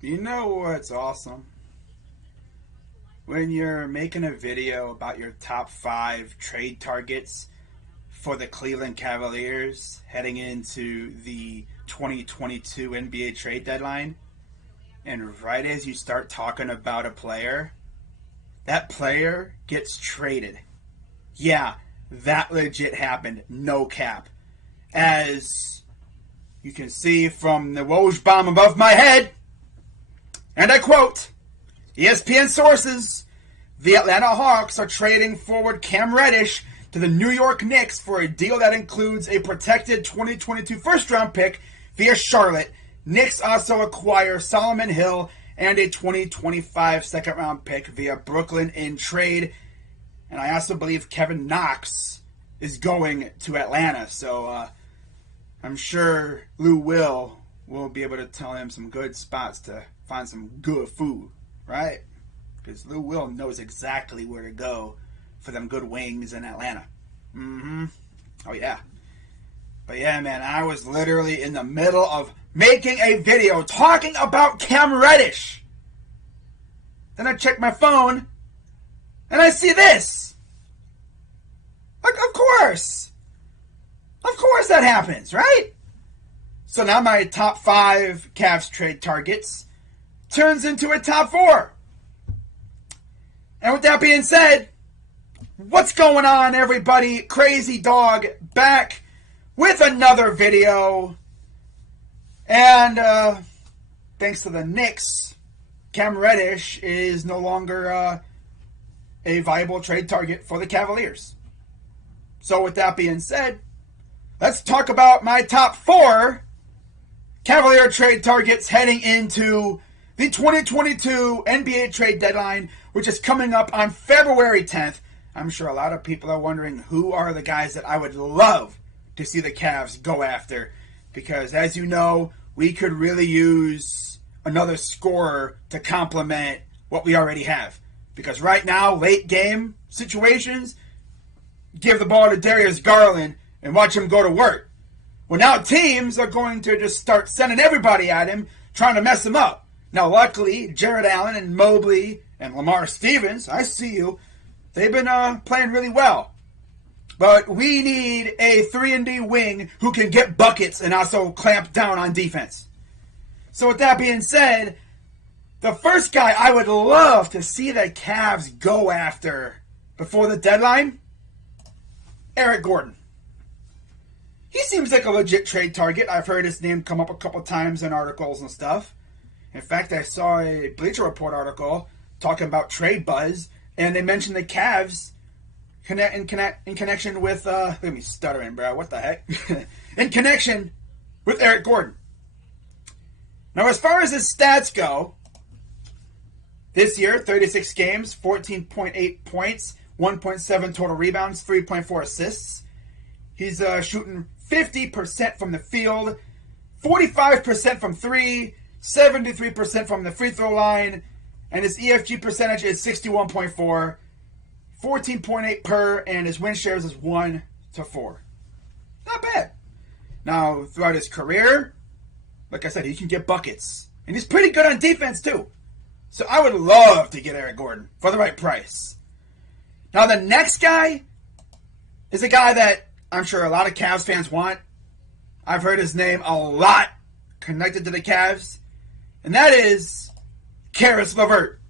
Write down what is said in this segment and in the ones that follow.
You know what's awesome? When you're making a video about your top five trade targets for the Cleveland Cavaliers heading into the 2022 NBA trade deadline, and right as you start talking about a player, that player gets traded. Yeah, that legit happened. No cap. As you can see from the Woj bomb above my head, and I quote, ESPN sources, the Atlanta Hawks are trading forward Cam Reddish to the New York Knicks for a deal that includes a protected 2022 first-round pick via Charlotte. Knicks also acquire Solomon Hill and a 2025 second-round pick via Brooklyn in trade. And I also believe Kevin Knox is going to Atlanta. So I'm sure Lou will be able to tell him some good spots to find some good food, right? Because Lou Will knows exactly where to go for them good wings in Atlanta. Oh, yeah. But yeah, man, I was literally in the middle of making a video talking about Cam Reddish. Then I check my phone, and I see this. Like, of course. Of course that happens, right? So now my top five Cavs trade targets turns into a top four. And with that being said, what's going on, everybody? Crazy Dog back with another video. And thanks to the Knicks, Cam Reddish is no longer a viable trade target for the Cavaliers. So with that being said, let's talk about my top four Cavalier trade targets heading into the 2022 NBA trade deadline, which is coming up on February 10th. I'm sure a lot of people are wondering who are the guys that I would love to see the Cavs go after. Because as you know, we could really use another scorer to complement what we already have. Because right now, late game situations, give the ball to Darius Garland and watch him go to work. Well, now teams are going to just start sending everybody at him, trying to mess him up. Now, luckily, Jared Allen and Mobley and Lamar Stevens, I see you, they've been playing really well. But we need a 3-and-D wing who can get buckets and also clamp down on defense. So with that being said, the first guy I would love to see the Cavs go after before the deadline, Eric Gordon. He seems like a legit trade target. I've heard his name come up a couple times in articles and stuff. In fact, I saw a Bleacher Report article talking about trade buzz, and they mentioned the Cavs in connection with, let me stuttering, bro. What the heck? In connection with Eric Gordon. Now, as far as his stats go, this year, 36 games, 14.8 points, 1.7 total rebounds, 3.4 assists. He's shooting 50% from the field, 45% from three, 73% from the free throw line, and his EFG percentage is 61.4, 14.8 per, and his win shares is 1-4. Not bad. Now, throughout his career, like I said, he can get buckets. And he's pretty good on defense, too. So I would love to get Eric Gordon for the right price. Now, the next guy is a guy that I'm sure a lot of Cavs fans want. I've heard his name a lot connected to the Cavs. And that is Caris LeVert.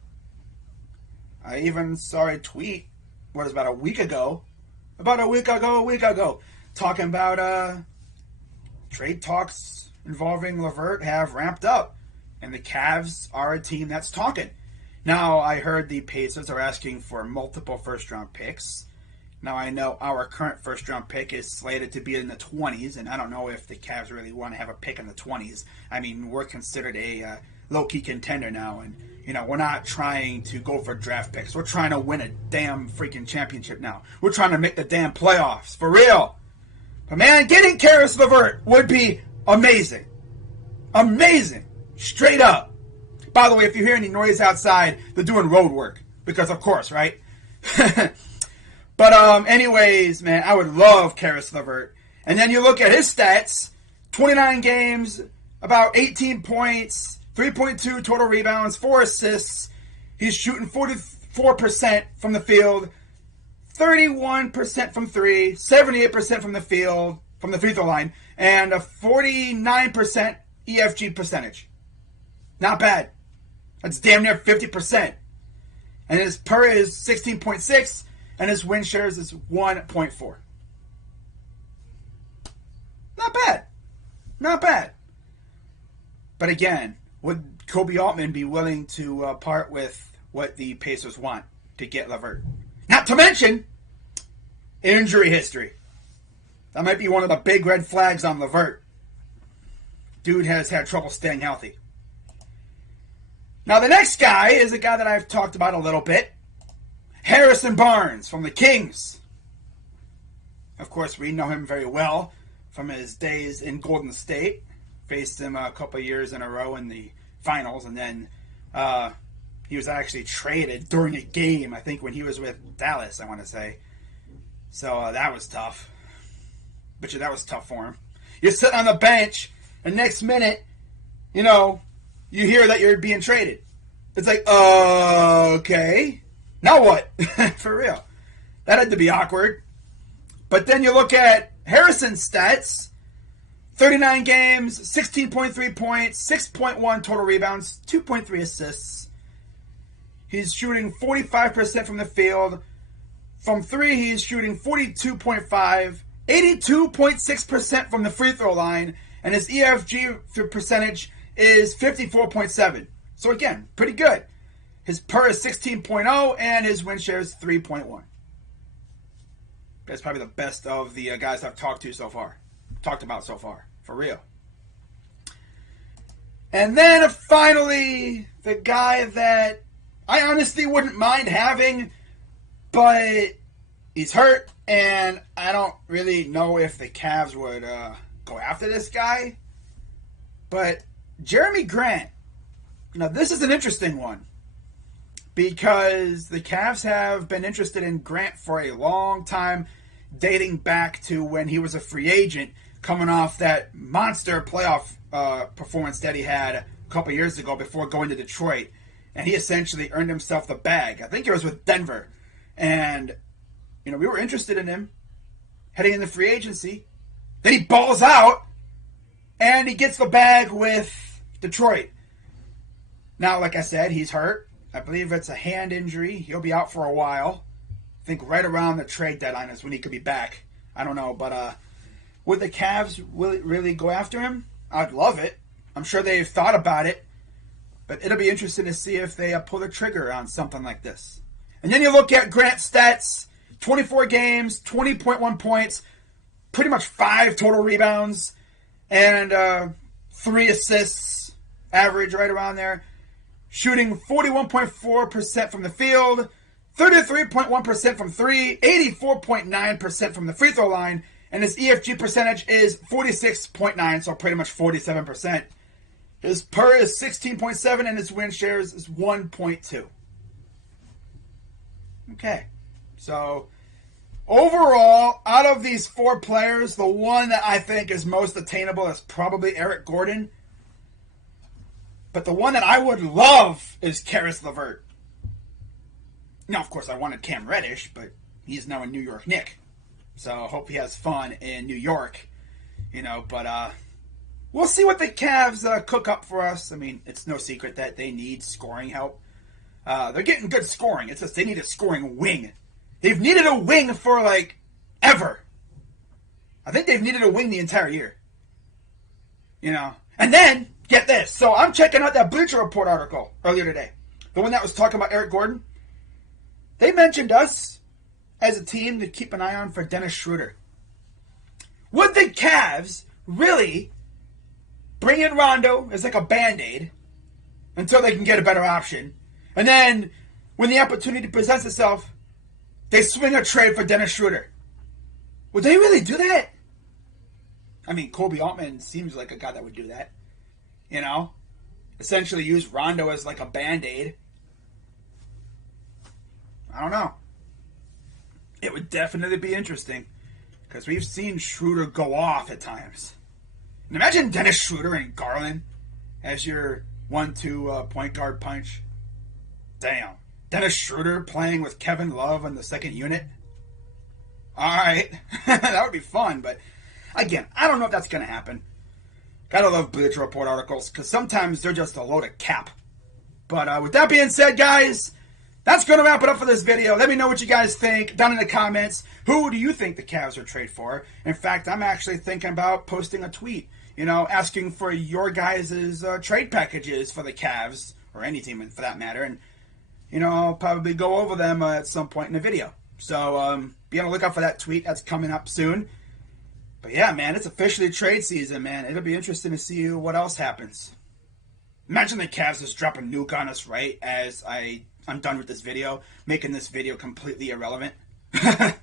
I even saw a tweet, about a week ago, talking about trade talks involving LeVert have ramped up. And the Cavs are a team that's talking. Now, I heard the Pacers are asking for multiple first-round picks. Now, I know our current first-round pick is slated to be in the 20s, and I don't know if the Cavs really want to have a pick in the 20s. I mean, we're considered a low-key contender now, and, we're not trying to go for draft picks. We're trying to win a damn freaking championship now. We're trying to make the damn playoffs, for real. But, man, getting Caris LeVert would be amazing. Amazing. Straight up. By the way, if you hear any noise outside, they're doing road work. Because, of course, right? But anyways, man, I would love Caris LeVert. And then you look at his stats, 29 games, about 18 points, 3.2 total rebounds, 4 assists. He's shooting 44% from the field, 31% from 3, 78% from the field, from the free throw line, and a 49% EFG percentage. Not bad. That's damn near 50%. And his PER is 16.6, and his win shares is 1.4. Not bad. Not bad. But again, would Kobe Altman be willing to part with what the Pacers want to get LeVert? Not to mention injury history. That might be one of the big red flags on LeVert. Dude has had trouble staying healthy. Now the next guy is a guy that I've talked about a little bit. Harrison Barnes from the Kings. Of course, we know him very well from his days in Golden State. Faced him a couple of years in a row in the finals, and then he was actually traded during a game, I think when he was with Dallas, I want to say. So that was tough. Bet you that was tough for him. You're sitting on the bench, and next minute, you hear that you're being traded. It's like, okay. Now what? For real. That had to be awkward. But then you look at Harrison's stats. 39 games, 16.3 points, 6.1 total rebounds, 2.3 assists. He's shooting 45% from the field. From 3, he's shooting 42.5, 82.6% from the free throw line, and his EFG percentage is 54.7. So again, pretty good. His PER is 16.0, and his win share is 3.1. That's probably the best of the guys I've talked about so far, for real. And then finally, the guy that I honestly wouldn't mind having, but he's hurt, and I don't really know if the Cavs would go after this guy. But Jeremy Grant, now this is an interesting one, because the Cavs have been interested in Grant for a long time, dating back to when he was a free agent, coming off that monster playoff performance that he had a couple years ago before going to Detroit. And he essentially earned himself the bag. I think it was with Denver. And, we were interested in him heading into free agency. Then he balls out, and he gets the bag with Detroit. Now, like I said, he's hurt. I believe it's a hand injury. He'll be out for a while. I think right around the trade deadline is when he could be back. I don't know, but would the Cavs really go after him? I'd love it. I'm sure they've thought about it, but it'll be interesting to see if they pull the trigger on something like this. And then you look at Grant's stats, 24 games, 20.1 points, pretty much 5 total rebounds, and 3 assists, average right around there. Shooting 41.4% from the field, 33.1% from 3, 84.9% from the free throw line, and his EFG percentage is 46.9, so pretty much 47%. His PER is 16.7, and his win shares is 1.2. Okay, so overall, out of these 4 players, the one that I think is most attainable is probably Eric Gordon. But the one that I would love is Caris LeVert. Now, of course, I wanted Cam Reddish, but he's now a New York Knick. So I hope he has fun in New York. But we'll see what the Cavs cook up for us. I mean, it's no secret that they need scoring help. They're getting good scoring. It's just they need a scoring wing. They've needed a wing for, ever. I think they've needed a wing the entire year. And then, get this. So I'm checking out that Bleacher Report article earlier today. The one that was talking about Eric Gordon. They mentioned us as a team to keep an eye on for Dennis Schroeder. Would the Cavs really bring in Rondo as like a Band-Aid until they can get a better option? And then, when the opportunity presents itself, they swing a trade for Dennis Schroeder. Would they really do that? I mean, Kobe Altman seems like a guy that would do that. Essentially use Rondo as like a Band-Aid. I don't know. It would definitely be interesting, because we've seen Schroeder go off at times. And imagine Dennis Schroeder and Garland as your 1-2 point guard punch. Damn. Dennis Schroeder playing with Kevin Love on the second unit. Alright. That would be fun, but again, I don't know if that's going to happen. Gotta love Bleacher Report articles, because sometimes they're just a load of cap. But with that being said, guys, that's going to wrap it up for this video. Let me know what you guys think down in the comments. Who do you think the Cavs are trade for? In fact, I'm actually thinking about posting a tweet, asking for your guys' trade packages for the Cavs, or any team for that matter. And, I'll probably go over them at some point in the video. So be on the lookout for that tweet. That's coming up soon. But yeah, man, it's officially trade season, man. It'll be interesting to see what else happens. Imagine the Cavs just drop a nuke on us right as I'm done with this video, making this video completely irrelevant. Gotta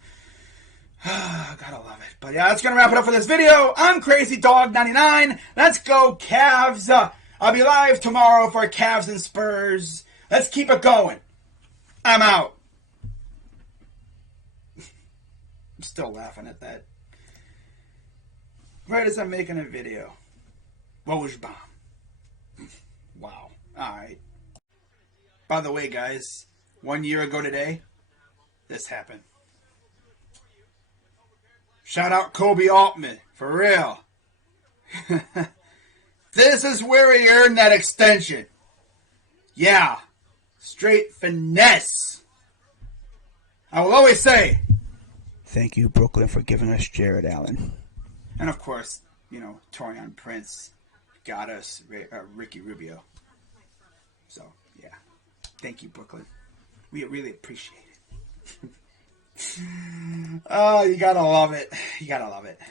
love it. But yeah, that's going to wrap it up for this video. I'm CrazyDog99. Let's go Cavs. I'll be live tomorrow for Cavs and Spurs. Let's keep it going. I'm out. I'm still laughing at that. Right as I'm making a video. Woj bomb. Wow. Alright. By the way, guys, 1 year ago today, this happened. Shout out Kobe Altman. For real. This is where he earned that extension. Yeah. Straight finesse. I will always say, thank you, Brooklyn, for giving us Jared Allen. And of course, Taurean Prince got us Ricky Rubio. So, yeah. Thank you, Brooklyn. We really appreciate it. Oh, you gotta love it. You gotta love it.